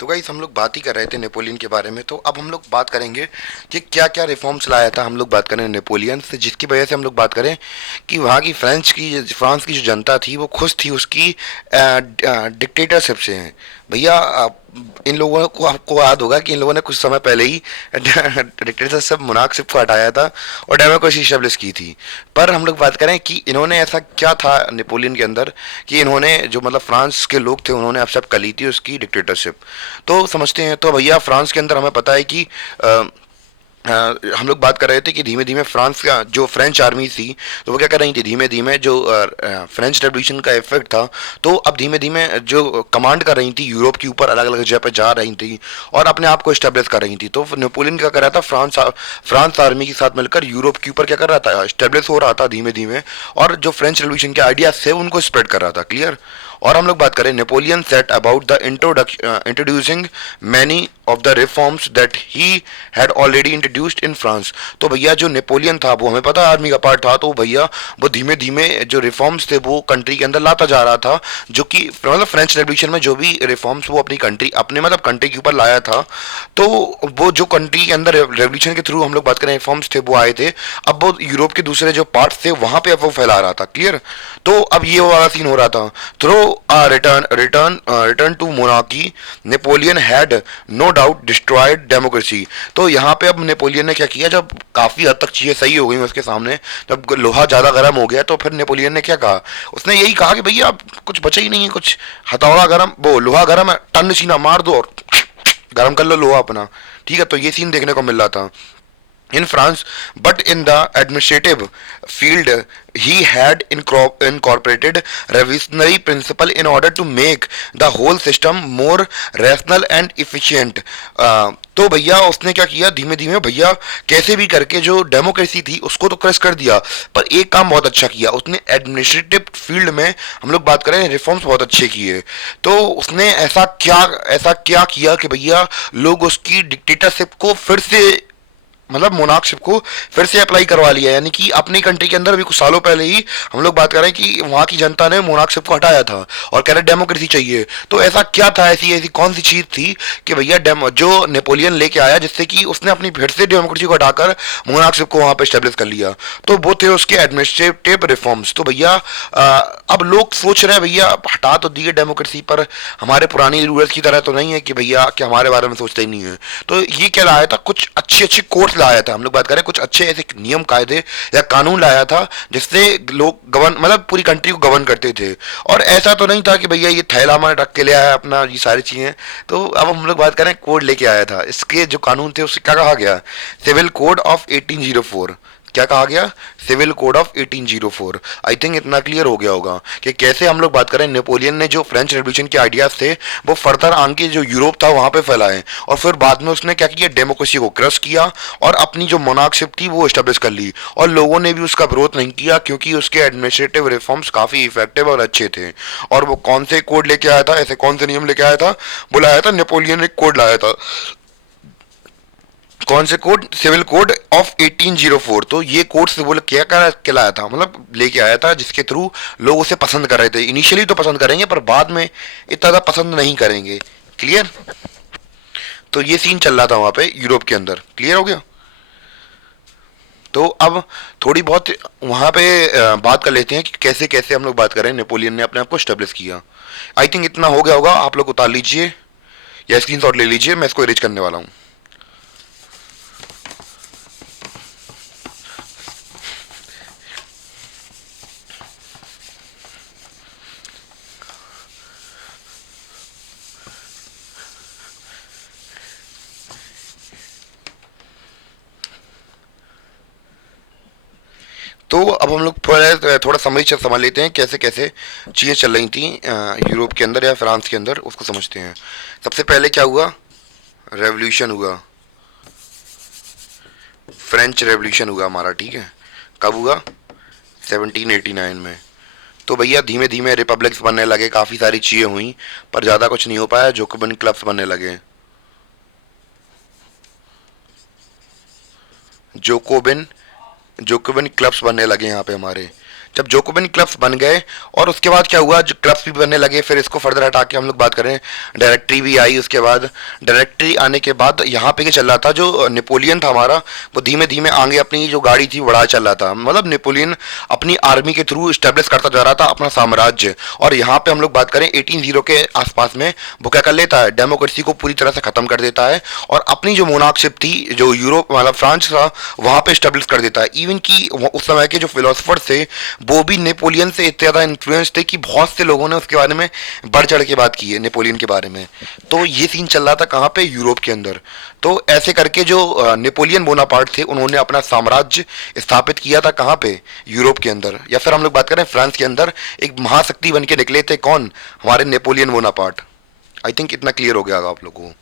तो गाइस हम लोग बात ही कर रहे थे नेपोलियन के बारे में। तो अब हम लोग बात करेंगे कि क्या क्या रिफॉर्म्स लाया था। हम लोग बात करें नेपोलियन से, जिसकी वजह से हम लोग बात करें कि वहाँ की फ्रांस की जो जनता थी वो खुश थी उसकी डिक्टेटरशिप से। भैया इन लोगों को, आपको याद होगा कि इन लोगों ने कुछ समय पहले ही डिक्टेटरशिप मोनार्कशिप को हटाया था और डेमोक्रेसी स्टेब्लिश की थी। पर हम लोग बात करें कि इन्होंने ऐसा क्या था नेपोलियन के अंदर कि इन्होंने जो मतलब फ्रांस के लोग थे उन्होंने एक्सेप्ट कर ली थी उसकी डिक्टेटरशिप। तो समझते हैं। तो भैया फ्रांस के अंदर हमें पता है कि हम लोग बात कर रहे थे कि धीमे धीमे फ्रांस का जो फ्रेंच आर्मी थी तो वो क्या कर रही थी, धीमे धीमे जो फ्रेंच रेवोल्यूशन का इफेक्ट था तो अब धीमे धीमे जो कमांड कर रही थी यूरोप के ऊपर, अलग अलग जगह पे जा रही थी और अपने आप को स्टेब्लिश कर रही थी। तो नेपोलियन क्या कर रहा था, फ्रांस आर्मी के साथ मिलकर यूरोप के ऊपर क्या कर रहा था, स्टेब्लिश हो रहा था धीमे धीमे, और जो फ्रेंच रेवोल्यूशन के आइडियाज थे उनको स्प्रेड कर रहा था। क्लियर। और हम लोग बात करें Napoleon set about the introducing many of the reforms that he had already introduced in France. तो भैया जो नेपोलियन था वो हमें पता आर्मी का पार्ट था, तो भैया वो धीमे धीमे जो रिफॉर्म्स थे वो कंट्री के अंदर लाता जा रहा था, जो कि मतलब फ्रेंच रेवोल्यूशन में जो भी रिफॉर्म्स वो अपनी कंट्री अपने मतलब कंट्री के ऊपर लाया था। तो वो जो कंट्री के अंदर रेवोल्यूशन के थ्रू हम लोग बात करें रिफॉर्म्स थे वो आए थे, अब वो यूरोप के दूसरे जो पार्ट थे वहां पे अब वो फैला रहा था। क्लियर। तो अब ये वाला सीन हो रहा था। Through return to monarchy Napoleon had no doubt destroyed democracy. तो यहाँ पे अब नेपोलियन ने क्या किया, जब काफी हद तक चीजें सही हो गई उसके सामने, जब लोहा ज्यादा गर्म हो गया तो फिर नेपोलियन ने क्या कहा, उसने यही कहा कि भैया अब कुछ बचा ही नहीं है, कुछ हथौड़ा गर्म, वो लोहा गर्म है, टन सीना मार दो और गर्म कर लो लोहा अपना। ठीक है। तो ये सीन देखने को मिल रहा था in France, but in the administrative field, he had incorporated revolutionary principle in order to make the whole system more rational and efficient. तो भैया उसने क्या किया, धीमे धीमे भैया कैसे भी करके जो डेमोक्रेसी थी उसको तो क्रश कर दिया, पर एक काम बहुत अच्छा किया उसने एडमिनिस्ट्रेटिव फील्ड में, हम लोग बात करें रिफॉर्म्स बहुत अच्छे किए। तो उसने ऐसा क्या किया कि भैया लोग उसकी डिक्टेटरशिप को फिर से, मतलब मोनार्कशिप को फिर से अप्लाई करवा लिया। यानी कि अपनी कंट्री के अंदर अभी कुछ सालों पहले ही हम लोग बात करें कि वहां की जनता ने मोनार्कशिप को हटाया था और कह रहे डेमोक्रेसी चाहिए। तो ऐसा क्या था, ऐसी ऐसी कौन सी चीज थी कि भैया जो नेपोलियन लेके आया जिससे कि उसने अपनी फिर से डेमोक्रेसी को हटाकर मोनार्कशिप को वहां पे स्टेब्लिश कर लिया। तो वो थे उसके एडमिनिस्ट्रेटिव रिफॉर्म्स। तो भैया अब लोग सोच रहे हैं भैया हटा तो दिए डेमोक्रेसी, पर हमारे पुरानी रूलर्स की तरह तो नहीं है कि भैया कि हमारे बारे में सोचते ही नहीं है। तो ये क्या लाया था, कुछ अच्छे अच्छे कोर्स लाया था। हम लोग बात करें कुछ अच्छे ऐसे नियम कायदे या कानून लाया था जिससे लोग गवर्न मतलब पूरी कंट्री को गवर्न करते थे। और ऐसा तो नहीं था कि भैया ये थैला में रख के ले आया अपना ये सारी चीजें। तो अब हम लोग बात करें कोड लेके आया था, इसके जो कानून थे उससे क्या कहा गया, सिविल कोड ऑफ 1804। क्या कहा गया, civil code of 1804। I think इतना क्लियर हो गया होगा कि कैसे हम लोग बात करें नेपोलियन ने जो फ्रेंच रेवोल्यूशन के आइडियाज थे वो फर्दर आगे जो यूरोप था वहां पे फैलाए, और फिर बाद में उसने क्या किया, डेमोक्रेसी को क्रश किया और अपनी जो मोनार्कशिप थी वो एस्टेब्लिश कर ली। और लोगों ने भी उसका विरोध नहीं किया क्योंकि उसके एडमिनिस्ट्रेटिव रिफॉर्म्स काफी इफेक्टिव और अच्छे थे। और वो कौन से कोड लेके आया था, ऐसे कौन से नियम लेके आया था, बुलाया था नेपोलियन, एक कोड लाया था। कौन से कोड, सिविल कोड ऑफ 1804। तो ये कोड से वो क्या कहलाया था, मतलब लेके आया था जिसके थ्रू लोग उसे पसंद कर रहे थे। इनिशियली तो पसंद करेंगे पर बाद में इतना ज्यादा पसंद नहीं करेंगे। क्लियर। तो ये सीन चल रहा था वहां पे यूरोप के अंदर। क्लियर हो गया। तो अब थोड़ी बहुत वहां पे बात कर लेते हैं कि कैसे कैसे हम लोग बात करें नेपोलियन ने अपने आप को स्टेब्लिश किया। आई थिंक इतना हो गया होगा, आप लोग उतार लीजिए या स्क्रीन शॉट ले लीजिए, मैं इसको इरेज करने वाला हूँ। तो अब हम लोग थोड़ा थोड़ा समझ लेते हैं कैसे कैसे चीज़ें चल रही थी यूरोप के अंदर या फ्रांस के अंदर, उसको समझते हैं। सबसे पहले क्या हुआ, रेवोल्यूशन हुआ, फ्रेंच रेवोल्यूशन हुआ हमारा। ठीक है। कब हुआ, 1789 में। तो भैया धीमे धीमे रिपब्लिक्स बनने लगे, काफ़ी सारी चीज़ें हुई पर ज़्यादा कुछ नहीं हो पाया, जोकोबिन क्लब्स बनने लगे। जोकोबिन जोकोबिन क्लब्स बनने लगे यहाँ पे हमारे, जब जोकोबियन क्लब्स बन गए और उसके बाद क्या हुआ, जो क्लब्स भी बनने लगे, फिर इसको फर्दर हटा के हम लोग बात करें, डायरेक्टरी भी आई। उसके बाद डायरेक्टरी आने के बाद यहाँ पे क्या चल रहा था, जो नेपोलियन था हमारा, वो धीमे धीमे आगे अपनी जो गाड़ी थी बढ़ा चल रहा था। मतलब नेपोलियन अपनी आर्मी के थ्रू स्टेब्लिश करता जा रहा था अपना साम्राज्य। और यहाँ पे हम लोग बात करें 1800 के आसपास में वो क्या कर लेता है, डेमोक्रेसी को पूरी तरह से खत्म कर देता है और अपनी जो मोनार्कशिप थी, जो यूरोप मतलब फ्रांस था, वहाँ पे स्टेब्लिश कर देता है। इवन की उस समय के जो फिलोसफर्स थे वो भी नेपोलियन से इतने ज़्यादा इन्फ्लुएंस थे कि बहुत से लोगों ने उसके बारे में बढ़ चढ़ के बात की है नेपोलियन के बारे में। तो ये सीन चल रहा था कहाँ पे, यूरोप के अंदर। तो ऐसे करके जो नेपोलियन बोनापार्ट थे उन्होंने अपना साम्राज्य स्थापित किया था कहाँ पे, यूरोप के अंदर। या फिर हम लोग बात करें फ्रांस के अंदर एक महाशक्ति बन के निकले थे कौन, हमारे नेपोलियन बोनापार्ट। आई थिंक इतना क्लियर हो गया होगा आप लोगों को।